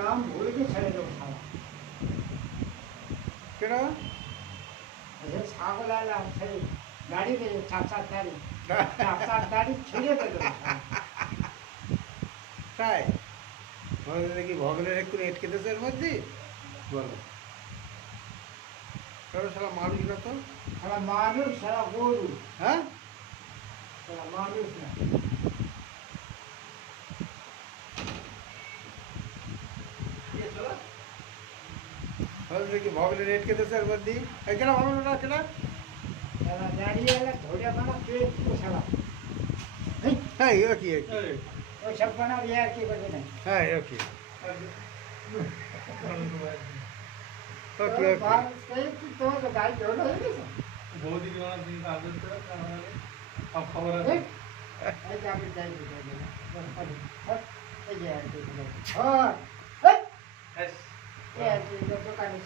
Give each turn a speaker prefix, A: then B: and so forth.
A: নাম ভুলকে ছেড়ে দেবো সারা। কেন? ছাগল আলাম সেই গাড়িতে চার চার গাড়ি চার চার গাড়ি ছিঁড়ে দেবো।
B: তাই? আমাদের দেখি ভগলের একটু এটকে দিয়েছে এর মধ্যে? বলো। কারও সারা মানুষ না তো?
A: সারা মানুষ সারা গরু। হ্যাঁ? সারা মানুষ না।
B: ಹೌದ್ರಿ ಮೊಬೈಲ್ ರೇಟ್ ಕಿದ್ರೆ ಸರ್ ಬಂದು ಕೆಲ ಮೊಬೈಲ್ ನೋಡ ಕೆಲ
A: ಗಾಡಿ ಎಲ್ಲ ಥೋಡೆ ಬಣ ಕುಶಲ
B: ಹಾಂ ಓಕೆ ಓಕೆ
A: ಸ್ವಲ್ಪ ಬಣ ರಿಯಾಯಿತಿ ಬರ್ತೀನಿ ಹಾಂ ಓಕೆ ಓಕೆ ಓಕೆ ಗಾಡಿ ಜೋಡ
B: ಗೋಧಿ ಅಪ್ಪ ಹಾಂ ಎಸ್